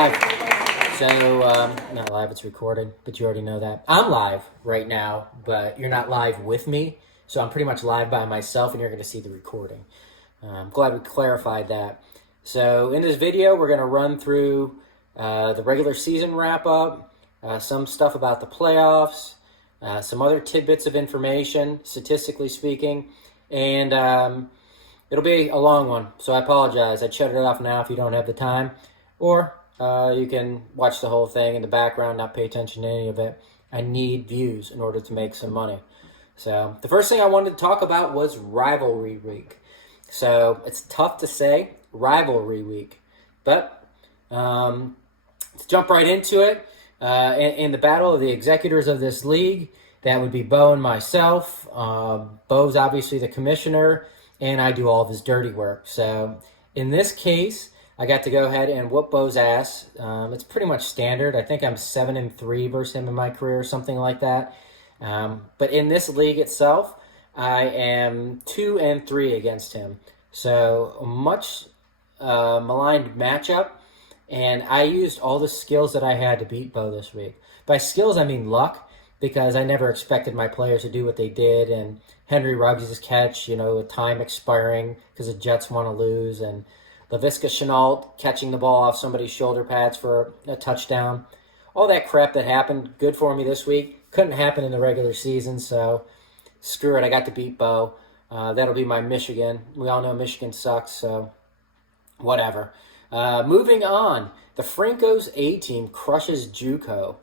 live. So, not live, it's recorded, but you already know that. I'm live right now, but you're not live with me. So I'm pretty much live by myself, and you're going to see the recording. I'm glad we clarified that. So in this video, we're going to run through the regular season wrap-up, some stuff about the playoffs, some other tidbits of information, statistically speaking, and it'll be a long one, so I apologize. I'd shut it off now if you don't have the time, or you can watch the whole thing in the background, not pay attention to any of it. I need views in order to make some money. So the first thing I wanted to talk about was rivalry week. So it's tough to say rivalry week, but let's jump right into it. In the battle of the executors of this league, that would be Bo and myself. Bo's obviously the commissioner, and I do all of his dirty work. So in this case, I got to go ahead and whoop Bo's ass. It's pretty much standard. I think I'm 7-3 versus him in my career or something like that. But in this league itself, I am 2-3 against him. So a much maligned matchup. And I used all the skills that I had to beat Bo this week. By skills, I mean luck, because I never expected my players to do what they did. And Henry Ruggs' catch, with time expiring because the Jets want to lose. And Laviska Shenault catching the ball off somebody's shoulder pads for a touchdown. All that crap that happened, good for me this week. Couldn't happen in the regular season, so screw it. I got to beat Bo. That'll be my Michigan. We all know Michigan sucks, so whatever. Moving on, the Franco's A-team crushes JUCO.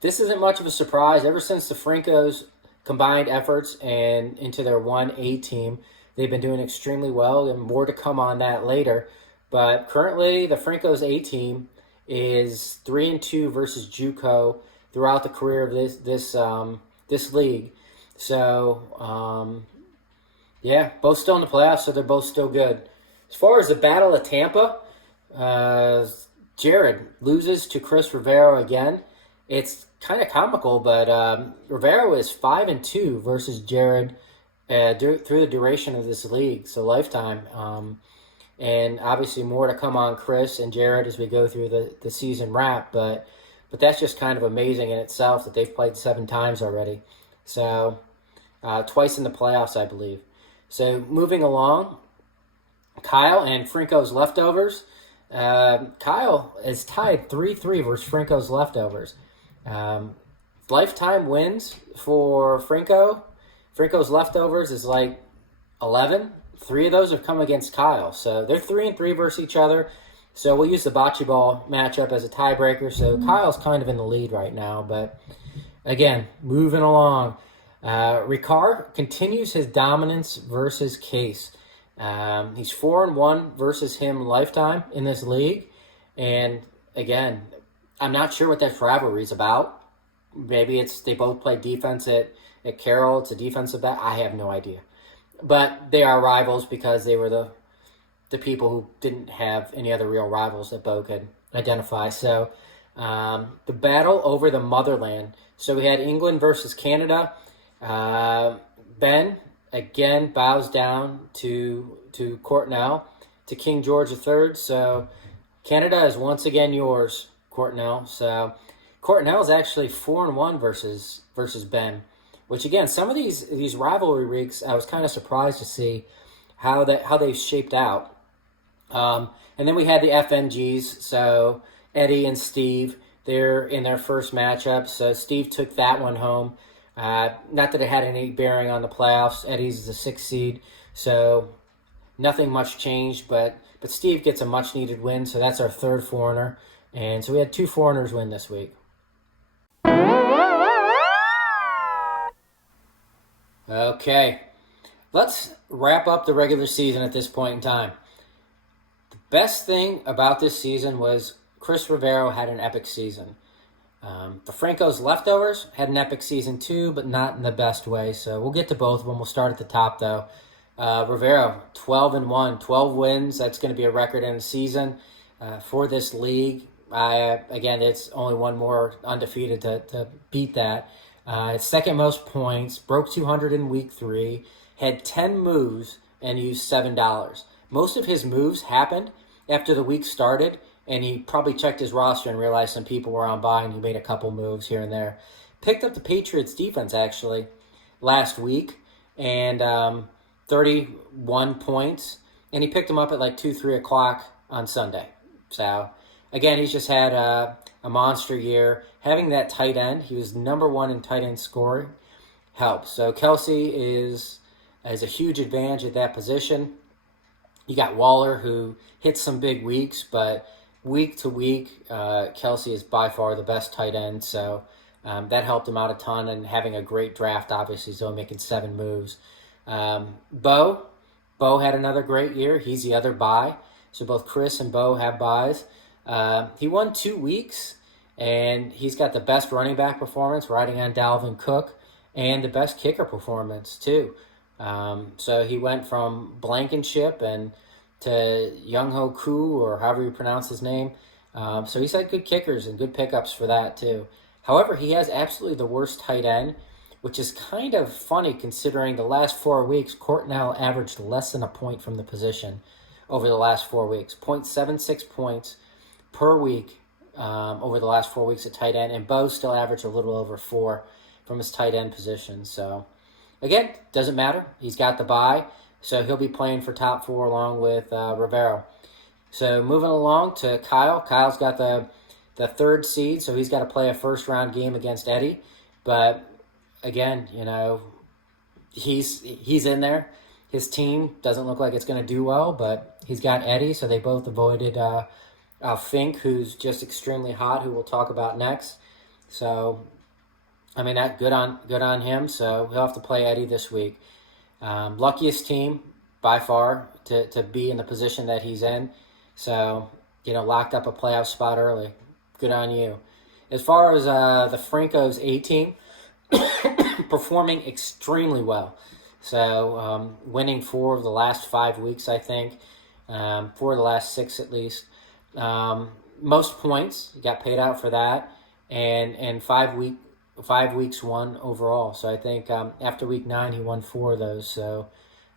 This isn't much of a surprise. Ever since the Franco's combined efforts and into their one A-team, they've been doing extremely well, and more to come on that later. But currently, the Franco's A-team is 3-2 versus JUCO throughout the career of this league. So, both still in the playoffs, so they're both still good. As far as the Battle of Tampa, Jared loses to Chris Rivero again. It's kind of comical, but Rivero is 5-2 versus Jared through the duration of this league, so lifetime. And obviously more to come on Chris and Jared as we go through the season wrap, but that's just kind of amazing in itself that they've played 7 times already. So twice in the playoffs, I believe. So moving along, Kyle and Franco's leftovers. Kyle is tied 3-3 versus Franco's leftovers. Lifetime wins for Franco. Franco's leftovers is like 11. 3 of those have come against Kyle. So they're 3-3 versus each other. So we'll use the bocce ball matchup as a tiebreaker. So Kyle's kind of in the lead right now. But again, moving along. Ricard continues his dominance versus Case. He's 4-1 versus him lifetime in this league. And again, I'm not sure what that rivalry is about. Maybe it's they both play defense at Carroll. It's a defensive back. I have no idea. But they are rivals because they were the people who didn't have any other real rivals that Bo could identify. So the battle over the motherland. So we had England versus Canada. Ben again bows down to Courtnell, to King George III. So Canada is once again yours, Courtnell. So Courtnell is actually 4-1 versus Ben, which again, some of these rivalry weeks, I was kind of surprised to see how they've shaped out. And then we had the FNGs. So Eddie and Steve, they're in their first matchup. So Steve took that one home. Not that it had any bearing on the playoffs. Eddie's the 6th seed, so nothing much changed. But Steve gets a much-needed win, so that's our 3rd foreigner. And so we had 2 foreigners win this week. Okay, let's wrap up the regular season at this point in time. The best thing about this season was Chris Rivero had an epic season. The Franco's leftovers had an epic season too, but not in the best way. So we'll get to both of them. We'll start at the top though. Rivero, 12-1, 12 wins. That's going to be a record in the season for this league. Again, it's only one more undefeated to beat that. It's 2nd most points, broke 200 in week 3, had 10 moves, and used $7. Most of his moves happened after the week started, and he probably checked his roster and realized some people were on bye, and he made a couple moves here and there. Picked up the Patriots defense actually last week, and 31 points, and he picked them up at like 3 o'clock on Sunday. So again, he's just had a monster year. Having that tight end, he was number one in tight end scoring, helps. So Kelsey is a huge advantage at that position. You got Waller, who hits some big weeks, but week to week, Kelsey is by far the best tight end. So that helped him out a ton, and having a great draft, obviously, he's only making 7 moves. Bo had another great year. He's the other bye. So both Chris and Bo have buys. He won 2 weeks, and he's got the best running back performance, riding on Dalvin Cook, and the best kicker performance, too. So he went from Blankenship and to Young Ho Koo, or however you pronounce his name. So he's had good kickers and good pickups for that, too. However, he has absolutely the worst tight end, which is kind of funny considering the last 4 weeks, Cortnell averaged less than a point from the position over the last 4 weeks. 0.76 points per week over the last 4 weeks at tight end, and Bo still averaged a little over 4 from his tight end position. So, again, doesn't matter. He's got the bye, so he'll be playing for top 4 along with Rivero. So, moving along to Kyle. Kyle's got the 3rd seed, so he's got to play a first-round game against Eddie. But, again, he's in there. His team doesn't look like it's going to do well, but he's got Eddie, so they both avoided Fink, who's just extremely hot, who we'll talk about next. So, I mean, that good on him. So he'll have to play Eddie this week. Luckiest team by far to be in the position that he's in. So, locked up a playoff spot early. Good on you. As far as the Franco's A team, performing extremely well. So winning 4 of the last 5 weeks, I think. 4 of the last 6 at least. Most points, got paid out for that. And 5 weeks won overall. So I think after week 9, he won 4 of those. So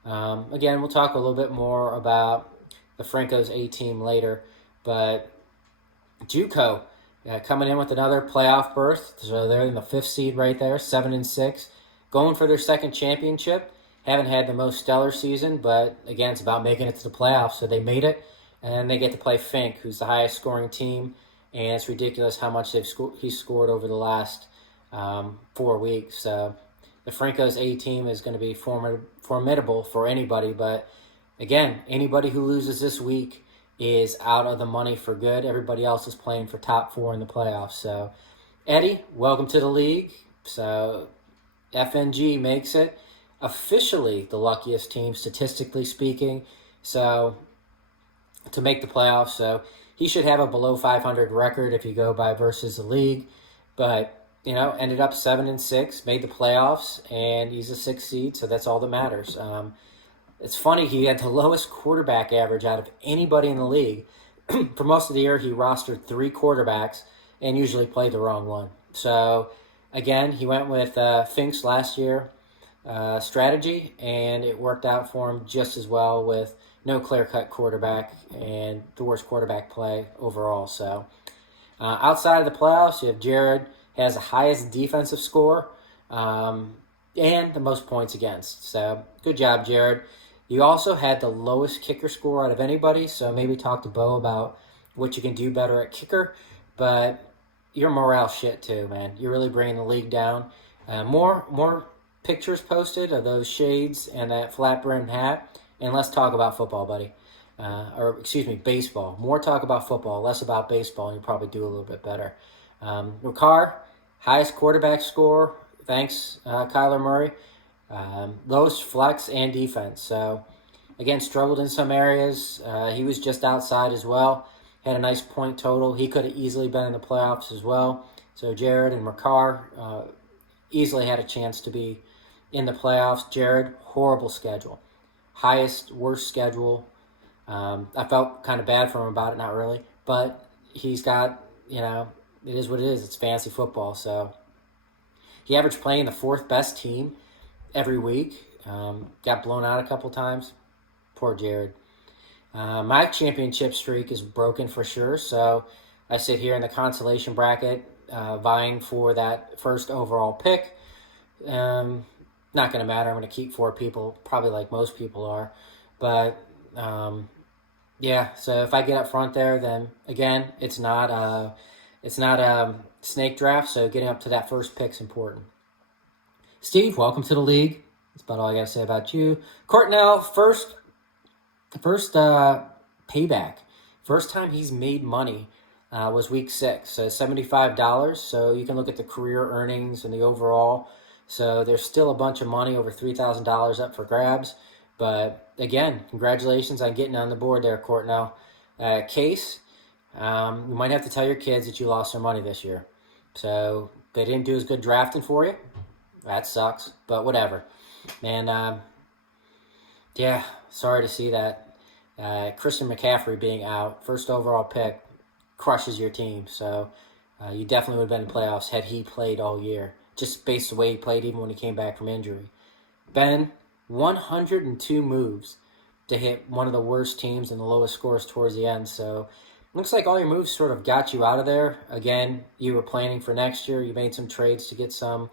again, we'll talk a little bit more about the Franco's A team later. But JUCO coming in with another playoff berth. So they're in the 5th seed right there, 7-6. Going for their 2nd championship. Haven't had the most stellar season, but again, it's about making it to the playoffs. So they made it, and they get to play Fink, who's the highest scoring team. And it's ridiculous how much he's scored over the last 4 weeks. The Franco's A team is going to be formidable for anybody. But again, anybody who loses this week is out of the money for good. Everybody else is playing for top 4 in the playoffs. So, Eddie, welcome to the league. So, FNG makes it officially the luckiest team, statistically speaking. So, to make the playoffs. So, he should have a below 500 record if you go by versus the league. But, ended up 7-6, made the playoffs, and he's a 6th seed, so that's all that matters. It's funny, he had the lowest quarterback average out of anybody in the league. For most of the year, he rostered 3 quarterbacks and usually played the wrong one. So, again, he went with Fink's last year strategy, and it worked out for him just as well with no clear-cut quarterback and the worst quarterback play overall. So, outside of the playoffs, you have Jared has the highest defensive score and the most points against. So, good job, Jared. You also had the lowest kicker score out of anybody, so maybe talk to Bo about what you can do better at kicker. But your morale shit too, man. You're really bringing the league down. More pictures posted of those shades and that flat brim hat, and let's talk about football, buddy. Baseball. More talk about football, less about baseball, and you'll probably do a little bit better. Ricard, highest quarterback score. Thanks, Kyler Murray. Lowest flex and defense. So, again, struggled in some areas. He was just outside as well. Had a nice point total. He could have easily been in the playoffs as well. So, Jared and Ricard easily had a chance to be in the playoffs. Jared, horrible schedule. Worst schedule. I felt kind of bad for him about it, not really. But he's got, it is what it is. It's fantasy football. So, he averaged playing the 4th best team every week. Got blown out a couple times. Poor Jared. My championship streak is broken for sure, so I sit here in the consolation bracket, vying for that first overall pick. Not going to matter. I'm going to keep 4 people, probably like most people are. But yeah, so if I get up front there, then again, it's not a snake draft. So getting up to that first pick is important. Steve, welcome to the league. That's about all I got to say about you. Courtnell, first payback. First time he's made money was week 6. So $75. So you can look at the career earnings and the overall. So there's still a bunch of money, over $3,000 up for grabs. But again, congratulations on getting on the board there, Courtnell. Case, you might have to tell your kids that you lost some money this year. So they didn't do as good drafting for you. That sucks, but whatever. Man, yeah, sorry to see that. Christian McCaffrey being out, first overall pick, crushes your team. So you definitely would have been in the playoffs had he played all year, just based the way he played even when he came back from injury. Ben, 102 moves to hit one of the worst teams and the lowest scores towards the end. So looks like all your moves sort of got you out of there. Again, you were planning for next year. You made some trades to get some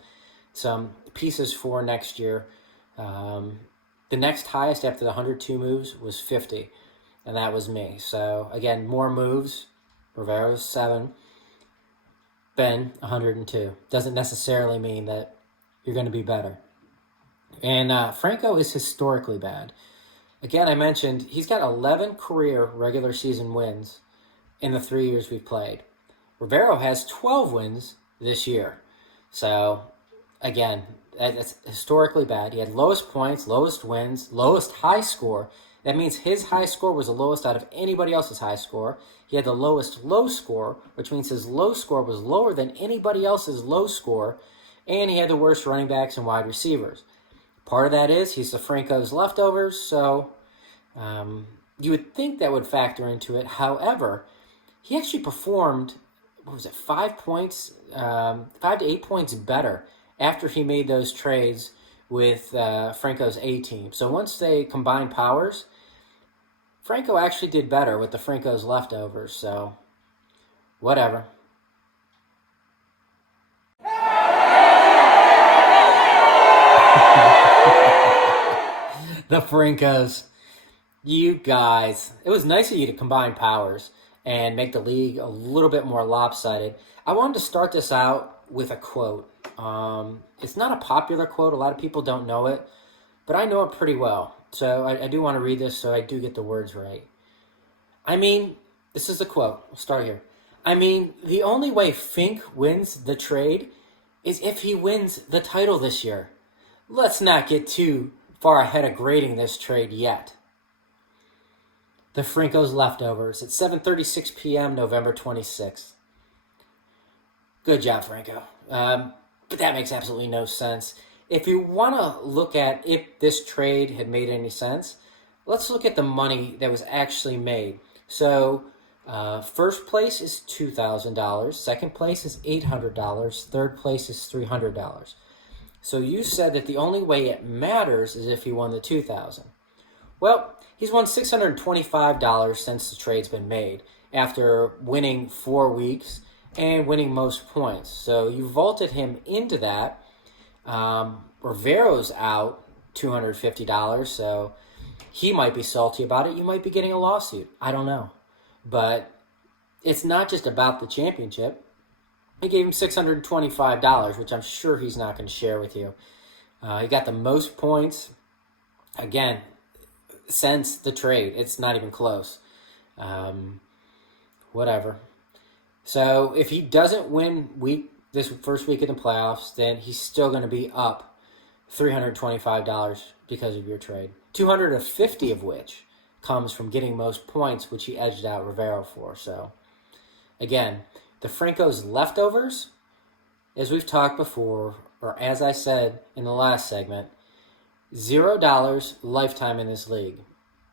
pieces for next year. The next highest after the 102 moves was 50, and that was me. So again, more moves. Rivero's 7. Ben, 102. Doesn't necessarily mean that you're going to be better. And Franco is historically bad. Again, I mentioned he's got 11 career regular season wins in the 3 years we've played. Rivero has 12 wins this year. So again, that's historically bad. He had lowest points, lowest wins, lowest high score. That means his high score was the lowest out of anybody else's high score. He had the lowest low score, which means his low score was lower than anybody else's low score. And he had the worst running backs and wide receivers. Part of that is he's the Franco's leftovers, so you would think that would factor into it. However, he actually performed, 5 points, 5 to 8 points better after he made those trades with Franco's A team. So once they combined powers, Franco actually did better with the Franco's leftovers. So whatever. The Francos. You guys. It was nice of you to combine powers and make the league a little bit more lopsided. I wanted to start this out with a quote. It's not a popular quote. A lot of people don't know it, but I know it pretty well. So I do want to read this so I do get the words right. I mean, this is the quote. We'll start here. I mean, the only way Fink wins the trade is if he wins the title this year. Let's not get too far ahead of grading this trade yet. The Franco's leftovers at 7:36 p.m. November 26th. Good job, Franco. But that makes absolutely no sense. If you want to look at if this trade had made any sense, let's look at the money that was actually made. So first place is $2,000. Second place is $800. Third place is $300. So you said that the only way it matters is if he won the $2,000. Well, he's won $625 since the trade's been made after winning 4 weeks and winning most points. So you vaulted him into that. Rivero's out $250, so he might be salty about it. You might be getting a lawsuit. I don't know. But it's not just about the championship. He gave him $625, which I'm sure he's not going to share with you. He got the most points, again, since the trade. It's not even close. Whatever. So if he doesn't win this first week in the playoffs, then he's still going to be up $325 because of your trade. $250 of which comes from getting most points, which he edged out Rivero for. So again, the Franco's leftovers, as we've talked before, or as I said in the last segment, $0 lifetime in this league.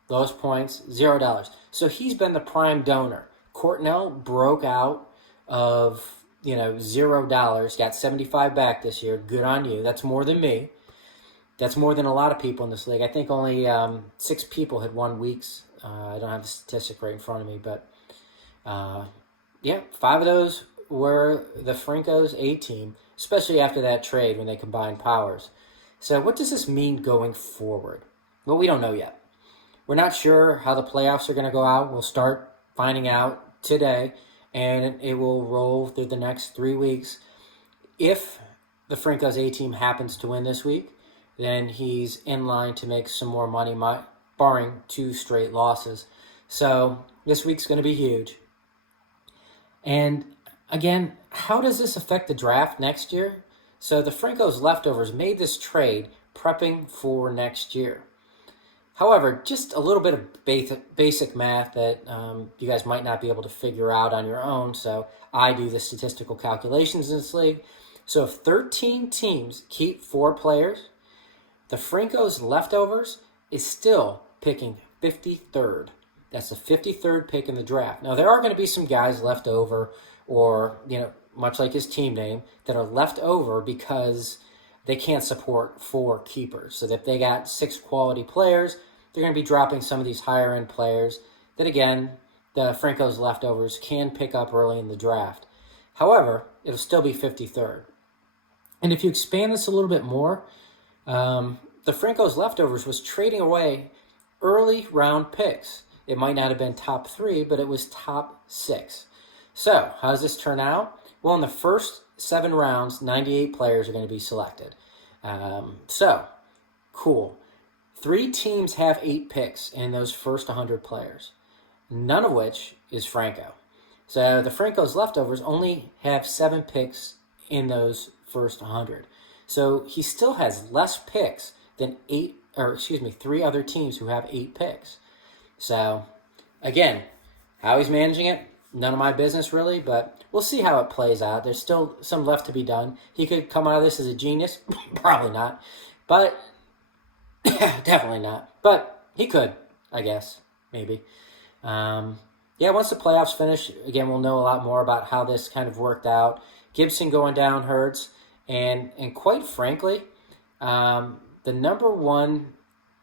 Lowest points, $0. So he's been the prime donor. Courtnell broke out of, $0, got $75 back this year. Good on you. That's more than me. That's more than a lot of people in this league. I think only 6 people had won weeks. I don't have the statistic right in front of me, but yeah, 5 of those were the Franco's A team, especially after that trade when they combined powers. So what does this mean going forward? Well, we don't know yet. We're not sure how the playoffs are going to go out. We'll start finding out today, and it will roll through the next 3 weeks. If the Franco's A team happens to win this week, then he's in line to make some more money, barring 2 straight losses. So this week's going to be huge. And again, how does this affect the draft next year? So the Franco's leftovers made this trade prepping for next year. However, just a little bit of basic math that you guys might not be able to figure out on your own. So I do the statistical calculations in this league. So if 13 teams keep 4 players, the Franco's leftovers is still picking 53rd. That's the 53rd pick in the draft. Now, there are going to be some guys left over, or, much like his team name, that are left over because they can't support 4 keepers. So if they got 6 quality players, they're going to be dropping some of these higher end players that, again, the Franco's leftovers can pick up early in the draft. However, it'll still be 53rd. And if you expand this a little bit more, the Franco's leftovers was trading away early round picks. It might not have been top 3, but it was top 6. So how does this turn out? Well, in the first 7 rounds, 98 players are going to be selected. So, cool. 3 teams have 8 picks in those first 100 players, none of which is Franco. So the Franco's leftovers only have 7 picks in those first 100. So he still has less picks than 3 other teams who have 8 picks. So, again, how he's managing it, none of my business really, but we'll see how it plays out. There's still some left to be done. He could come out of this as a genius. Probably not. But, definitely not. But he could, I guess, maybe. Once the playoffs finish, again, we'll know a lot more about how this kind of worked out. Gibson going down hurts. And quite frankly, the number one...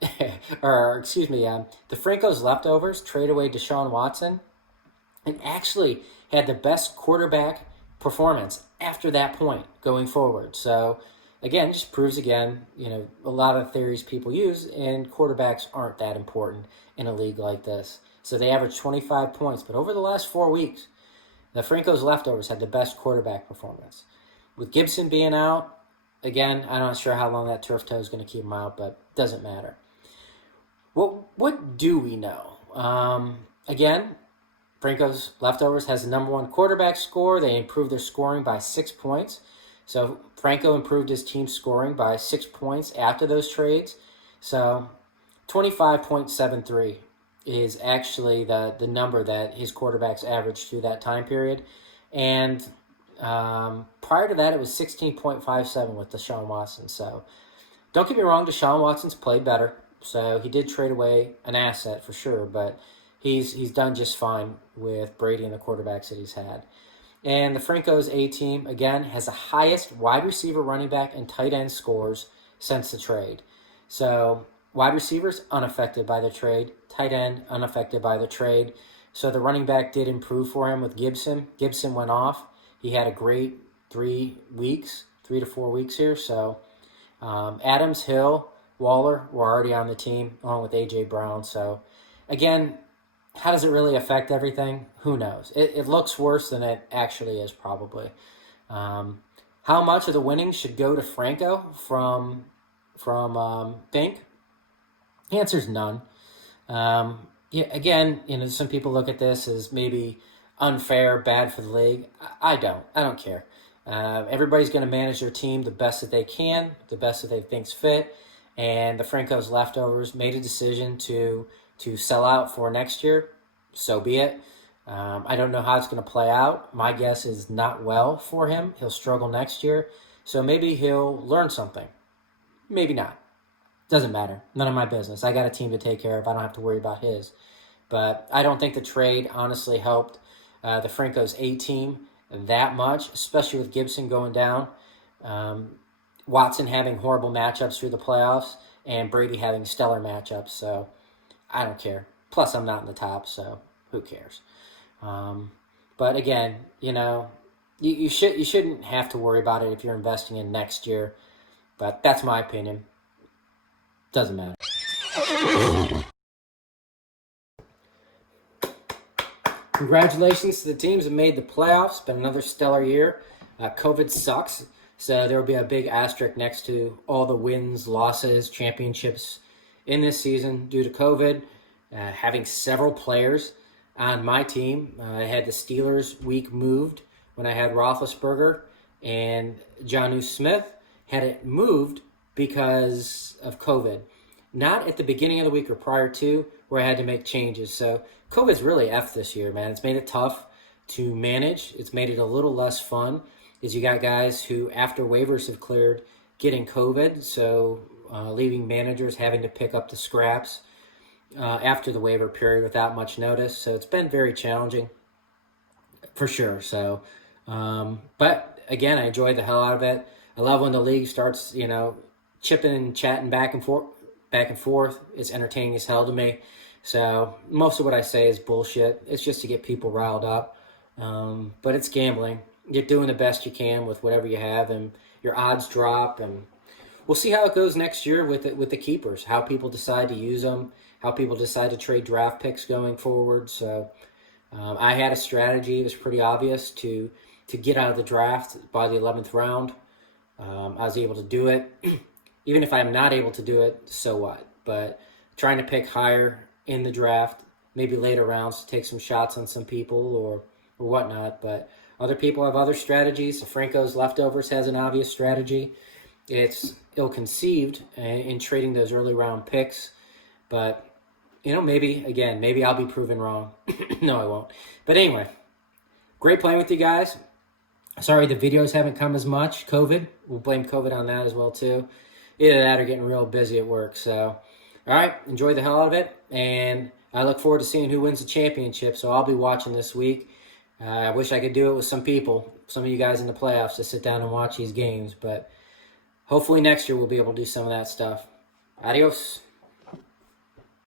the Franco's leftovers trade away Deshaun Watson and actually had the best quarterback performance after that point going forward. So, again, just proves again, a lot of theories people use, and quarterbacks aren't that important in a league like this. So they averaged 25 points, but over the last 4 weeks, the Franco's leftovers had the best quarterback performance. With Gibson being out, again, I'm not sure how long that turf toe is going to keep him out, but it doesn't matter. What do we know? Again, Franco's leftovers has the number 1 quarterback score. They improved their scoring by 6 points. So Franco improved his team's scoring by 6 points after those trades. So 25.73 is actually the number that his quarterbacks averaged through that time period. And prior to that, it was 16.57 with Deshaun Watson. So don't get me wrong, Deshaun Watson's played better. So he did trade away an asset for sure, but he's done just fine with Brady and the quarterbacks that he's had. And the Franco's A team, again, has the highest wide receiver, running back, and tight end scores since the trade. So wide receivers, unaffected by the trade. Tight end, unaffected by the trade. So the running back did improve for him with Gibson. Gibson went off. He had a great 3 to 4 weeks here. So Adams, Hill, Waller were already on the team, along with A.J. Brown. So, again, how does it really affect everything? Who knows? It looks worse than it actually is, probably. How much of the winnings should go to Franco from Pink? The answer is none. Again, some people look at this as maybe unfair, bad for the league. I don't care. Everybody's going to manage their team the best that they can, the best that they think's fit. And the Franco's leftovers made a decision to sell out for next year. So be it. I don't know how it's going to play out. My guess is not well for him. He'll struggle next year. So maybe he'll learn something. Maybe not. Doesn't matter. None of my business. I got a team to take care of. I don't have to worry about his. But I don't think the trade honestly helped the Franco's A team that much, especially with Gibson going down. Watson having horrible matchups through the playoffs and Brady having stellar matchups. So I don't care. Plus, I'm not in the top, so who cares? But again, you shouldn't have to worry about it if you're investing in next year. But that's my opinion. Doesn't matter. Congratulations to the teams that made the playoffs. It's been another stellar year. COVID sucks, so there will be a big asterisk next to all the wins, losses, championships in this season due to COVID. Having several players on my team. I had the Steelers week moved when I had Roethlisberger, and Jonnu Smith had it moved because of COVID. Not at the beginning of the week or prior to, where I had to make changes. So COVID's really effed this year, man. It's made it tough to manage. It's made it a little less fun, is you got guys who, after waivers have cleared, getting COVID, so leaving managers having to pick up the scraps after the waiver period without much notice. So it's been very challenging, for sure. So, but again, I enjoy the hell out of it. I love when the league starts, chipping and chatting back and forth. It's entertaining as hell to me. So most of what I say is bullshit. It's just to get people riled up. But it's gambling. You're doing the best you can with whatever you have, and your odds drop. And we'll see how it goes next year with the keepers, how people decide to use them, how people decide to trade draft picks going forward. So I had a strategy. It was pretty obvious to get out of the draft by the 11th round. I was able to do it. Even if I'm not able to do it, so what? But trying to pick higher in the draft, maybe later rounds to take some shots on some people or whatnot. But other people have other strategies. Franco's Leftovers has an obvious strategy. It's ill-conceived in trading those early round picks. But, maybe I'll be proven wrong. No, I won't. But anyway, great playing with you guys. Sorry the videos haven't come as much. COVID. We'll blame COVID on that as well, too. Either that or getting real busy at work. So, all right, enjoy the hell out of it. And I look forward to seeing who wins the championship. So I'll be watching this week. I wish I could do it with some people, some of you guys in the playoffs, to sit down and watch these games. But hopefully next year we'll be able to do some of that stuff. Adios.